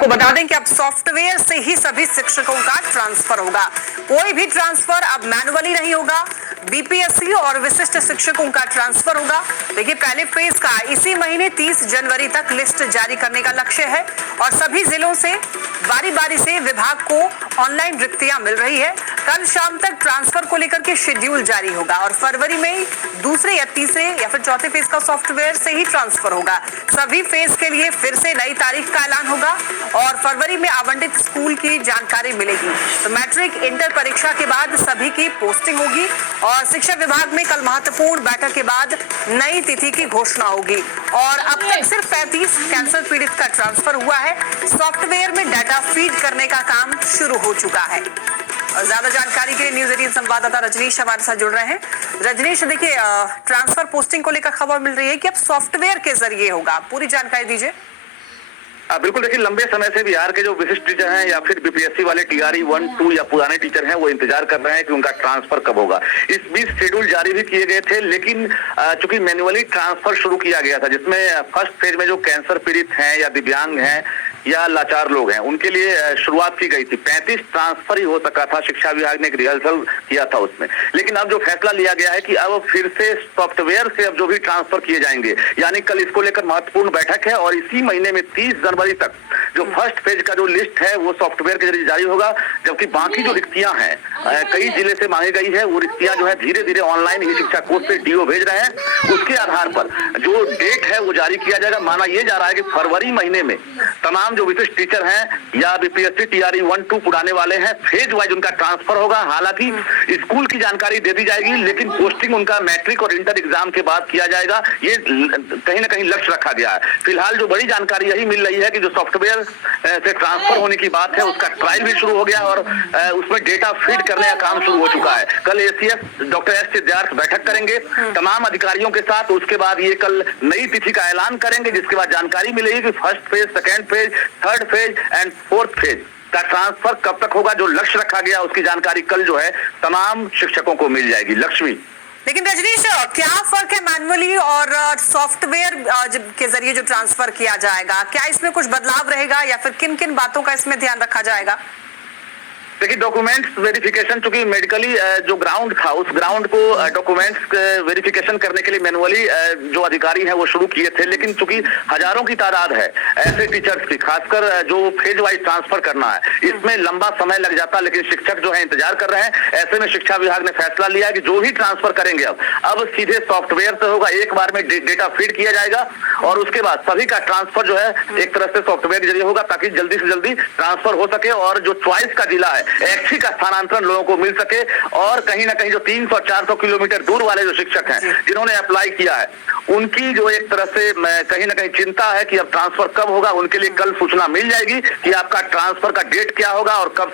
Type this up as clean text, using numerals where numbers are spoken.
आपको बता दें कि अब सॉफ्टवेयर से ही सभी शिक्षकों का ट्रांसफर होगा। कोई भी ट्रांसफर अब मैनुअली नहीं होगा। बीपीएससी और विशिष्ट शिक्षकों का ट्रांसफर होगा। देखिए, पहले फेज का इसी महीने 30 जनवरी तक लिस्ट जारी करने का लक्ष्य है और सभी जिलों से बारी बारी से विभाग को ऑनलाइन रिक्तियां मिल रही है। कल शाम तक ट्रांसफर को लेकर के शेड्यूल जारी होगा और फरवरी में दूसरे या तीसरे या फिर चौथे फेज का सॉफ्टवेयर से ही ट्रांसफर होगा। सभी फेज के लिए फिर से नई तारीख का ऐलान होगा और फरवरी में आवंटित स्कूल की जानकारी मिलेगी। तो मैट्रिक इंटर परीक्षा के बाद सभी की पोस्टिंग होगी और शिक्षा विभाग में कल महत्वपूर्ण बैठक के बाद नई तिथि की घोषणा होगी। और अब तक सिर्फ 35 कैंसर पीड़ित का ट्रांसफर हुआ है। सॉफ्टवेयर में डाटा फीड करने का काम शुरू हो चुका है। और ज्यादा जानकारी के लिए न्यूज 18 संवाददाता रजनीश हमारे साथ जुड़ रहे हैं। रजनीश, देखिए, ट्रांसफर पोस्टिंग को लेकर खबर मिल रही है कि अब सॉफ्टवेयर के जरिए होगा, पूरी जानकारी दीजिए। बिल्कुल, देखिए, लंबे समय से बिहार के जो विशिष्ट टीचर हैं या फिर बीपीएससी वाले टीआरई 1, 2 या पुराने टीचर हैं वो इंतजार कर रहे हैं कि उनका ट्रांसफर कब होगा। इस बीच शेड्यूल जारी भी किए गए थे, लेकिन चूंकि मैन्युअली ट्रांसफर शुरू किया गया था, जिसमें फर्स्ट फेज में जो कैंसर पीड़ित हैं या दिव्यांग हैं या लाचार लोग हैं उनके लिए शुरुआत की गई थी। 35 ट्रांसफर ही हो सका था। शिक्षा विभाग ने एक रिहर्सल किया था उसमें, लेकिन अब जो फैसला लिया गया है कि अब फिर से सॉफ्टवेयर से अब जो भी ट्रांसफर किए जाएंगे, यानी कल इसको लेकर महत्वपूर्ण बैठक है और इसी महीने में 30 जनवरी तक जो फर्स्ट फेज का जो लिस्ट है वो सॉफ्टवेयर के जरिए जारी होगा। जबकि बाकी जो रिक्तियां हैं कई जिले से मांगी गई है, वो रिक्तियां जो है धीरे धीरे ऑनलाइन ही शिक्षा कोष से डीओ भेज रहे हैं। उसके आधार पर जो डेट है वो जारी किया जाएगा। माना यह जा रहा है कि फरवरी महीने में तमाम जो विशिष्ट टीचर हैं या बीपीएससी टीआरई 1, 2 पुराने वाले हैं, फेज वाइज उनका ट्रांसफर होगा। हालांकि स्कूल की जानकारी दे दी जाएगी, लेकिन पोस्टिंग उनका मैट्रिक और इंटर एग्जाम के बाद किया जाएगा। ये कहीं ना कहीं लक्ष्य रखा गया है। फिलहाल जो बड़ी जानकारी यही मिल रही है कि जो सॉफ्टवेयर से ट्रांसफर होने की बात है उसका ट्रायल भी शुरू हो गया और उसमें डेटा फीड करने का काम शुरू हो चुका है। कल एसीएस डॉक्टर एस सिद्धार्थ बैठक करेंगे तमाम अधिकारियों के साथ। उसके बाद ये कल नई तिथि का ऐलान करेंगे, जिसके बाद जानकारी मिलेगी कि first phase, second phase, third phase and fourth phase का ट्रांसफर कब तक होगा। जो लक्ष्य रखा गया उसकी जानकारी कल जो है तमाम शिक्षकों को मिल जाएगी। लक्ष्मी, लेकिन रजनीश, क्या फर्क है मैनुअली और सॉफ्टवेयर के जरिए जो ट्रांसफर किया जाएगा? क्या इसमें कुछ बदलाव रहेगा या फिर किन किन बातों का इसमें ध्यान रखा जाएगा? देखिए, डॉक्यूमेंट्स वेरिफिकेशन, चूंकि मेडिकली जो ग्राउंड था उस ग्राउंड को डॉक्यूमेंट्स वेरिफिकेशन करने के लिए मैनुअली जो अधिकारी हैं वो शुरू किए थे, लेकिन चूंकि हजारों की तादाद है ऐसे टीचर्स की, खासकर जो फेज वाइज ट्रांसफर करना है, इसमें लंबा समय लग जाता। लेकिन शिक्षक जो है इंतजार कर रहे हैं। ऐसे में शिक्षा विभाग ने फैसला लिया है कि जो भी ट्रांसफर करेंगे अब सीधे सॉफ्टवेयर से होगा। एक बार में डेटा फीड किया जाएगा और उसके बाद सभी का ट्रांसफर जो है एक तरह से सॉफ्टवेयर के जरिए होगा, ताकि जल्दी से जल्दी ट्रांसफर हो सके और जो चॉइस का जिला है एक्सी का स्थानांतरण लोगों को मिल सके। और कहीं ना कहीं जो 300-400 किलोमीटर दूर वाले जो शिक्षक हैं जिन्होंने अप्लाई किया है, उनकी जो एक तरह से कहीं ना कहीं चिंता है कि अब ट्रांसफर कब होगा, उनके लिए कल सूचना मिल जाएगी कि आपका ट्रांसफर का डेट क्या होगा और कब